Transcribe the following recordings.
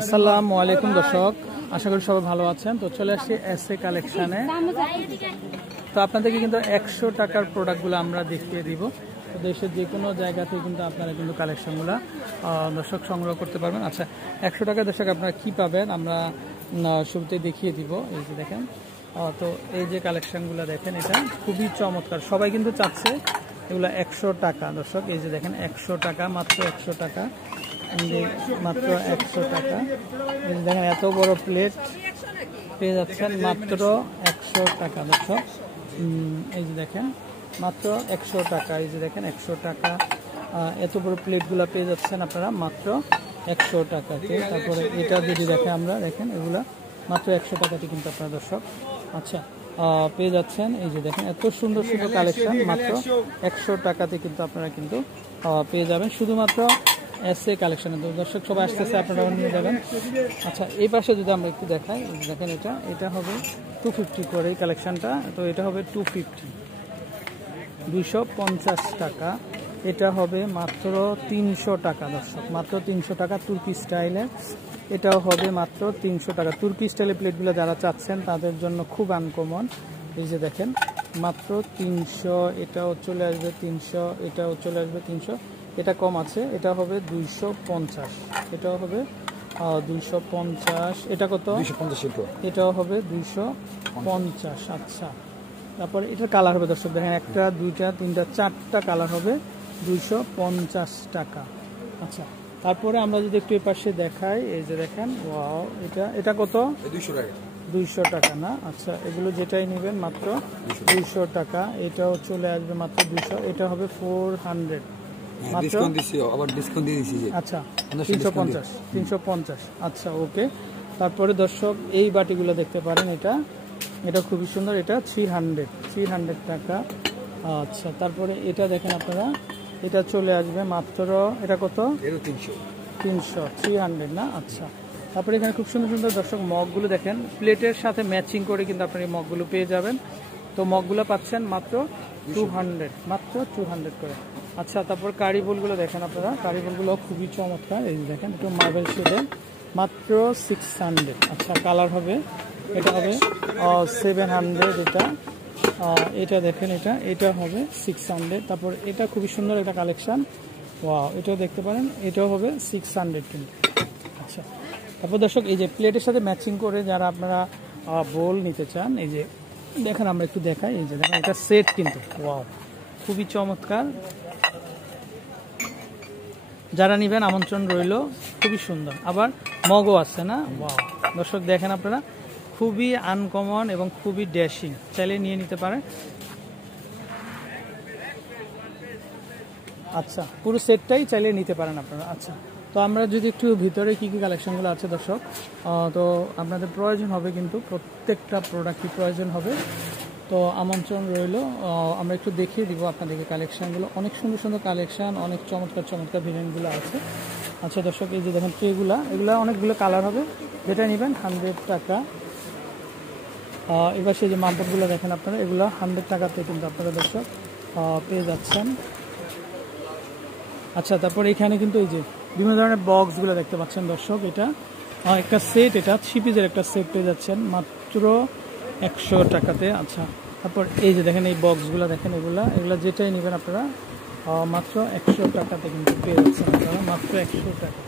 আসসালামু আলাইকুম দর্শক, আশা করি সবাই ভালো আছেন। তো চলে আসছি এসএ কালেকশনে। তো আপনাদেরকে কিন্তু 100 টাকার প্রোডাক্টগুলো আমরা দেখিয়ে দিব। তো দেশের যে কোনো জায়গা থেকে কিন্তু আপনারা কিন্তু কালেকশনগুলো দর্শক সংগ্রহ করতে পারবেন। আচ্ছা, 100 টাকা দর্শক আপনারা কি পাবেন আমরা শুরুতে দেখিয়ে দিব। এই যে দেখেন, তো এই যে কালেকশনগুলো দেখেন, এটা খুবই চমৎকার। সবাই কিন্তু চাচ্ছে এগুলো 100 টাকা দর্শক। এই যে দেখেন 100 টাকা, মাত্র 100 টাকা, মাত্র 100 টাকা। এই যে দেখেন এত বড় প্লেট পেয়ে যাচ্ছেন মাত্র 100 টাকা দর্শক। এই যে দেখেন মাত্র 100 টাকা। এই যে দেখেন 100 টাকা, এত বড় প্লেটগুলো পেয়ে যাচ্ছেন আপনারা মাত্র 100 টাকাতে। তারপরে এটা যদি দেখে আমরা, দেখেন এগুলা মাত্র 100 টাকাতে কিন্তু আপনারা দর্শক আচ্ছা পেয়ে যাচ্ছেন। এই যে দেখেন এত সুন্দর সুন্দর কালেকশন মাত্র 100 টাকাতে কিন্তু আপনারা কিন্তু পেয়ে যাবেন শুধুমাত্র এসএ কালেকশনে। তো দর্শক সবাই আসতেছে, আপনারা নিয়ে যাবেন। আচ্ছা, এই পাশে যদি আমরা একটু দেখাই, দেখেন এটা হবে 250 করে এই কালেকশনটা। তো এটা হবে 250 টাকা। এটা হবে মাত্র 300 টাকা দর্শক, মাত্র 300 টাকা তুর্কি স্টাইলের। এটাও হবে মাত্র 300 টাকা। তুর্কি স্টাইলের প্লেটগুলো যারা চাচ্ছেন তাদের জন্য খুব আনকমন। এই যে দেখেন মাত্র 300। এটাও চলে আসবে 300, এটাও চলে আসবে 300। এটা কম আছে, এটা হবে 250। এটাও হবে 250। এটা কত? 250। এটাও হবে 250। আচ্ছা, তারপরে এটার কালার হবে দর্শক দেখেন, একটা দুইটা তিনটা চারটা কালার হবে 250 টাকা। আচ্ছা, তারপরে আমরা যদি একটু এই পাশে দেখাই, এই যে দেখেন ওয়াও, এটা কত? 200 টাকা। 200 টাকা না? আচ্ছা, এগুলো যেটাই নেবেন মাত্র 200 টাকা। এটাও চলে আসবে মাত্র 200। এটা হবে 400 মাত্র। আচ্ছা, 350। আচ্ছা, ওকে। তারপরে দর্শক এই বাটিগুলো দেখতে পারেন, এটা খুবই সুন্দর। এটা 300 টাকা। আচ্ছা, তারপরে এটা দেখেন আপনারা, এটা চলে আসবে মাত্র, এটা কত? 300। 300 না? আচ্ছা, তারপরে এখানে খুব সুন্দর সুন্দর দর্শক মগগুলো দেখেন, প্লেটের সাথে ম্যাচিং করে কিন্তু আপনারা এই মগগুলো পেয়ে যাবেন। তো মগগুলো পাচ্ছেন মাত্র 200, মাত্র 200 করে। আচ্ছা, তারপর কারি বোলগুলো দেখেন আপনারা, কারি বোলগুলো খুবই চমৎকার। এই যে দেখেন একটু মার্বেল শেডে, মাত্র 600। আচ্ছা, কালার হবে, এটা হবে 700। এটা দেখেন, এটা হবে 600। তারপর এটা খুবই সুন্দর একটা কালেকশন, ওয়াও, এটাও দেখতে পারেন, এটাও হবে 600 কিন্তু। আচ্ছা, তারপর দর্শক এই যে প্লেটের সাথে ম্যাচিং করে যারা আপনারা বোল নিতে চান, এই যে দেখেন আমরা একটু দেখাই। এই যে দেখেন এটা সেট কিন্তু, ওয়াও, খুবই চমৎকার। যারা নেবেন আমন্ত্রণ রইল, খুবই সুন্দর। আবার মগও আছে না? ওয়াও, দর্শক দেখেন আপনারা, খুবই আনকমন এবং খুবই ড্যাশিং, চাইলে নিয়ে নিতে পারেন। আচ্ছা, পুরো সেটটাই চাইলে নিতে পারেন আপনারা। আচ্ছা, তো আমরা যদি একটু ভিতরে কি কি কালেকশনগুলো আছে দর্শক, তো আপনাদের প্রয়োজন হবে কিন্তু প্রত্যেকটা প্রোডাক্টই প্রয়োজন হবে। তো আমন্ত্রণ রইল, আমরা একটু দেখিয়ে দিব আপনাদেরকে কালেকশানগুলো। অনেক সুন্দর সুন্দর কালেকশান, অনেক চমৎকার চমৎকার ভেরিয়েন্টগুলো আছে। আচ্ছা দর্শক, এই যে দেখেন এগুলা অনেকগুলো কালার হবে, যেটা নেবেন 100 টাকা। এবার সেই যে মাপগুলো দেখেন আপনারা, এগুলো 100 টাকাতে কিন্তু আপনারা দর্শক পেয়ে যাচ্ছেন। আচ্ছা, তারপর এখানে কিন্তু এই যে বিভিন্ন ধরনের বক্সগুলো দেখতে পাচ্ছেন দর্শক, এটা একটা সেট, এটা 3 পিসের একটা সেট পেয়ে যাচ্ছেন মাত্র 100 টাকাতে। আচ্ছা, তারপর এই যে দেখেন এই বক্সগুলো দেখেন, এগুলা যেটাই নেবেন আপনারা মাত্র 100 টাকাতে কিন্তু পেয়ে যাচ্ছেন আপনারা, মাত্র 100 টাকা।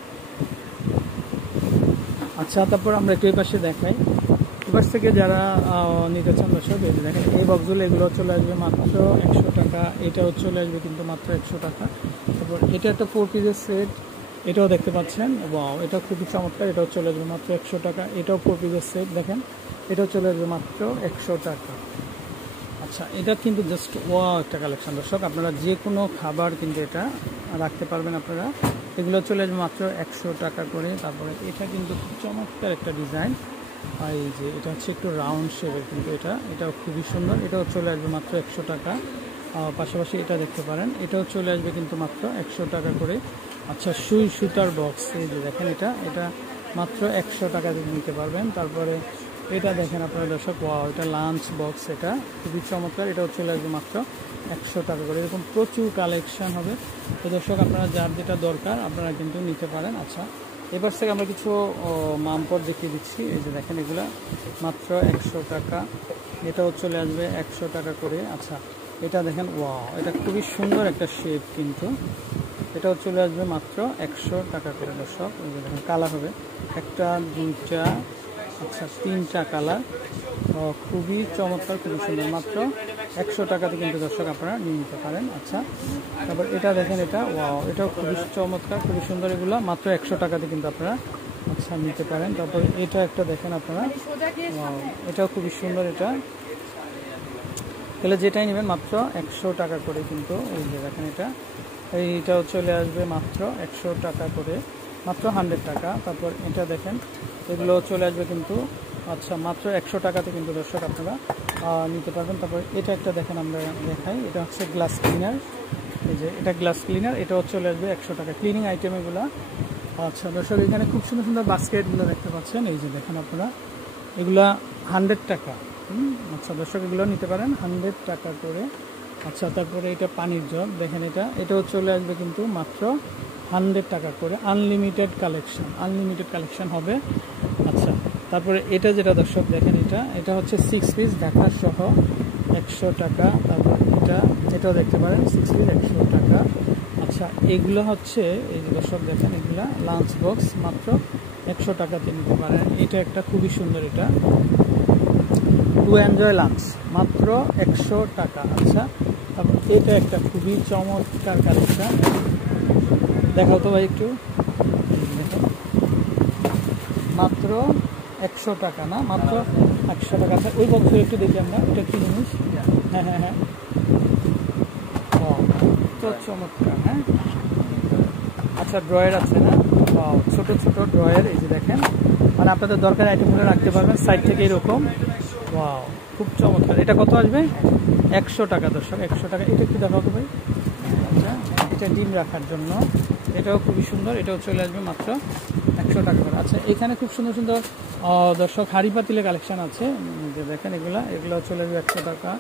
আচ্ছা, তারপর আমরা একটু এই পাশে দেখাই, এবার থেকে যারা নিতে চান দর্শক, এই যে দেখেন এই বক্সগুলো, এগুলো চলে আসবে মাত্র 100 টাকা। এটাও চলে আসবে কিন্তু মাত্র 100 টাকা। তারপর এটা একটা 4 পিসের সেট, এটাও দেখতে পাচ্ছেন, ওয়াও, এটা খুবই চমৎকার। এটাও চলে আসবে মাত্র 100 টাকা। এটাও 4 পিসের সেট দেখেন, এটাও চলে আসবে মাত্র 100 টাকা। আচ্ছা, এটা কিন্তু জাস্ট ওয়াও একটা কালেকশন দর্শক, আপনারা যে কোনো খাবার কিন্তু এটা রাখতে পারবেন আপনারা। এগুলো চলে আসবে মাত্র 100 টাকা করে। তারপরে এটা কিন্তু খুব চমৎকার একটা ডিজাইন, এই যে এটা হচ্ছে একটু রাউন্ড শেপের কিন্তু, এটাও খুবই সুন্দর। এটাও চলে আসবে মাত্র 100 টাকা। পাশাপাশি এটা দেখতে পারেন, এটাও চলে আসবে কিন্তু মাত্র 100 টাকা করে। আচ্ছা, সুতার বক্স, এই যে দেখেন এটা মাত্র 100 টাকা দিয়ে নিতে পারবেন। তারপরে এটা দেখেন আপনারা দর্শক, ওয়াও, এটা লাঞ্চ বক্স, এটা খুবই চমৎকার। এটাও চলে আসবে মাত্র 100 টাকা করে। এরকম প্রচুর কালেকশন হবে। তো দর্শক, আপনারা যার যেটা দরকার আপনারা কিন্তু নিতে পারেন। আচ্ছা, এবার থেকে আমরা কিছু মামপট দেখিয়ে দিচ্ছি। এই যে দেখেন এগুলা মাত্র 100 টাকা, এটাও চলে আসবে 100 টাকা করে। আচ্ছা এটা দেখেন, ওয়াও, এটা খুবই সুন্দর একটা শেপ, কিন্তু এটাও চলে আসবে মাত্র 100 টাকা করে দর্শক। এই যে দেখেন কালার হবে একটা, দুইটা, আচ্ছা 3টা কালার, খুবই চমৎকার, খুবই সুন্দর, মাত্র 100 টাকাতে কিন্তু দর্শক আপনারা নিয়ে নিতে পারেন। আচ্ছা তারপর এটা দেখেন, এটা ওয়াও, এটাও খুবই চমৎকার, খুবই সুন্দর, এগুলো মাত্র 100 টাকাতে কিন্তু আপনারা আচ্ছা নিতে পারেন। তারপর এটা একটা দেখেন আপনারা, ওয়াও, এটাও খুবই সুন্দর, এটা তাহলে যেটাই নেবেন মাত্র 100 টাকা করে কিন্তু। এই যে দেখেন এইটাও চলে আসবে মাত্র 100 টাকা করে, মাত্র 100 টাকা। তারপর এটা দেখেন, এগুলো চলে আসবে কিন্তু আচ্ছা মাত্র 100 টাকাতে কিন্তু দর্শক আপনারা নিতে পারবেন। তারপর এটা একটা দেখেন, আমরা দেখাই, এটা হচ্ছে গ্লাস ক্লিনার। এই যে এটা গ্লাস ক্লিনার, এটাও চলে আসবে 100 টাকা, ক্লিনিং আইটেম এগুলো। আচ্ছা দর্শক এখানে খুব সুন্দর সুন্দর বাস্কেটগুলো দেখতে পাচ্ছেন। এই যে দেখেন আপনারা, এগুলা 100 টাকা। আচ্ছা দর্শক এগুলো নিতে পারেন 100 টাকা করে। আচ্ছা তারপরে এটা পানির জগ দেখেন, এটাও চলে আসবে কিন্তু মাত্র 100 টাকা করে। আনলিমিটেড কালেকশন হবে। আচ্ছা তারপরে এটা যেটা দর্শক দেখেন, এটা হচ্ছে 6 পিস ঢাকা সহ 100 টাকা। তারপর এটাও দেখতে পারেন 6 পিস 100 টাকা। আচ্ছা এগুলো হচ্ছে, এই যে দর্শক দেখেন, এগুলা লাঞ্চ বক্স মাত্র 100 টাকাতে নিতে পারেন। এটা একটা খুবই সুন্দর, এটা টু এনজয় লাঞ্চ মাত্র 100 টাকা। আচ্ছা তারপর এটা একটা খুবই চমৎকার কালেকশন, দেখাও তো ভাই একটু, দেখো মাত্র 100 টাকা, না মাত্র 100 টাকা। আচ্ছা ওই বক্সে একটু দেখি আমরা, এটা কি জিনিস? হ্যাঁ তো চমৎকার। হ্যাঁ আচ্ছা ড্রয়ার আছে না, ছোট ছোট ড্রয়ার, এই যে দেখেন, মানে আপনাদের দরকারি আইটেমগুলো রাখতে পারবেন সাইড থেকে এরকম। ওয়াও খুব চমৎকার। এটা কত আসবে? 100 টাকা দর্শক, 100 টাকা। এটা একটু দেখাবো ভাই, আচ্ছা এটা ডিম রাখার জন্য, এটাও খুবই সুন্দর, এটাও চলে আসবে মাত্র 100 টাকা করে। আচ্ছা এখানে খুব সুন্দর সুন্দর দর্শক হাঁড়ি পাতিলের কালেকশন আছে, যে দেখেন এগুলো চলে আসবে 100 টাকা,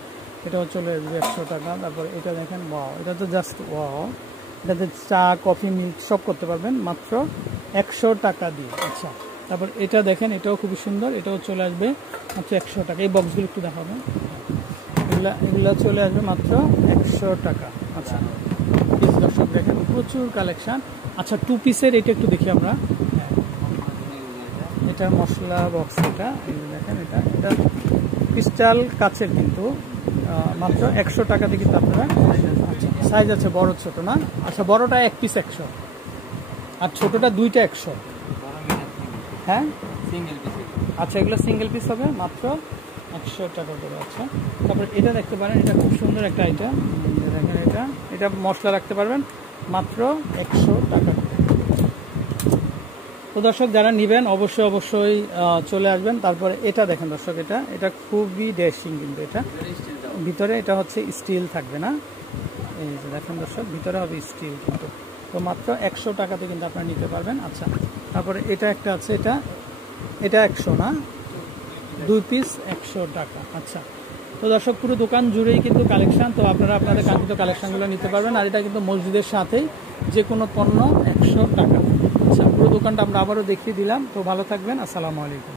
এটাও চলে আসবে 100 টাকা। তারপর এটা দেখেন, ওয়াও, এটা তো জাস্ট ওয়াও, এটাতে চা কফি মিল্ক সব করতে পারবেন মাত্র 100 টাকা দিয়ে। আচ্ছা তারপর এটা দেখেন, এটাও খুবই সুন্দর, এটাও চলে আসবে মাত্র 100 টাকা। এই বক্সগুলো একটু দেখাবেন, এগুলো চলে আসবে মাত্র 100 টাকা। আচ্ছা পিস দর্শক দেখেন, প্রচুর কালেকশন। আচ্ছা 2 পিসের এটা একটু দেখি আমরা, এটা মশলা বক্স, এটা এই যে দেখেন, এটা ক্রিস্টাল কাচের, কিন্তু মাত্র 100 টাকাতে কিন্তু আপনারা। আচ্ছা সাইজ আছে বড় ছোট, না? আচ্ছা বড়টা 1 পিস 100, আর ছোটটা 2টা 100। হ্যাঁ আচ্ছা এগুলো সিঙ্গেল পিস হবে মাত্র 100 টাকা করে। আচ্ছা তারপর এটা দেখতে পারেন, এটা খুব সুন্দর একটা আইটেম, দেখেন, এটা মশলা রাখতে পারবেন মাত্র 100 টাকা করে। তো দর্শক যারা নেবেন অবশ্যই চলে আসবেন। তারপরে এটা দেখেন দর্শক, এটা খুবই ড্যাশিং, কিন্তু এটা ভিতরে এটা হচ্ছে স্টিল থাকবে, না? এই যে দেখেন দর্শক, ভিতরে হবে স্টিল কিন্তু। তো মাত্র 100 টাকাতে কিন্তু আপনারা নিতে পারবেন। আচ্ছা তারপরে এটা একটা আছে, এটা 100, না? 2 পিস 100 টাকা। আচ্ছা তো দর্শক পুরো দোকান জুড়েই কিন্তু কালেকশন, তো আপনারা আপনাদের কাঙ্ক্ষিত কালেকশনগুলো নিতে পারবেন। আর এটা কিন্তু মসজিদের সাথেই, যে কোনো পণ্য 100 টাকা। আচ্ছা পুরো দোকানটা আমরা আবারও দেখিয়ে দিলাম। তো ভালো থাকবেন, আসসালামু আলাইকুম।